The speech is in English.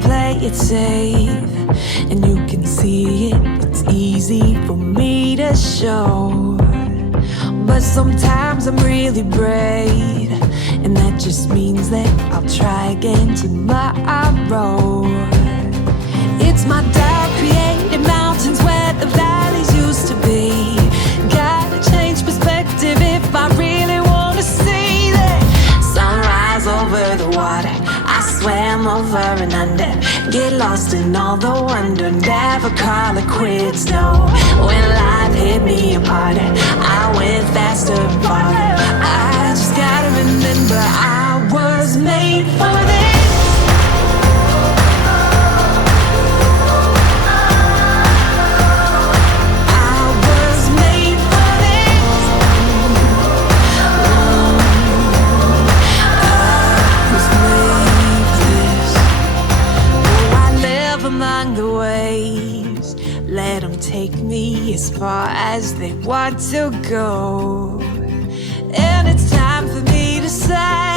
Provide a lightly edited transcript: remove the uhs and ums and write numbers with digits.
play it safe, and you can see it, it's easy for me to show. But sometimes I'm really brave, and that just means that I'll try again tomorrow. It's my doubt created mountains where the valleys used to be. Gotta change perspective if I really wanna see that sunrise over the water. I swam over and under, get lost in all the wonder, never call it quits, no. When life hit me harder, I went faster and farther. I just gotta remember I was made for this. Let them take me as far as they want to go. And it's time for me to say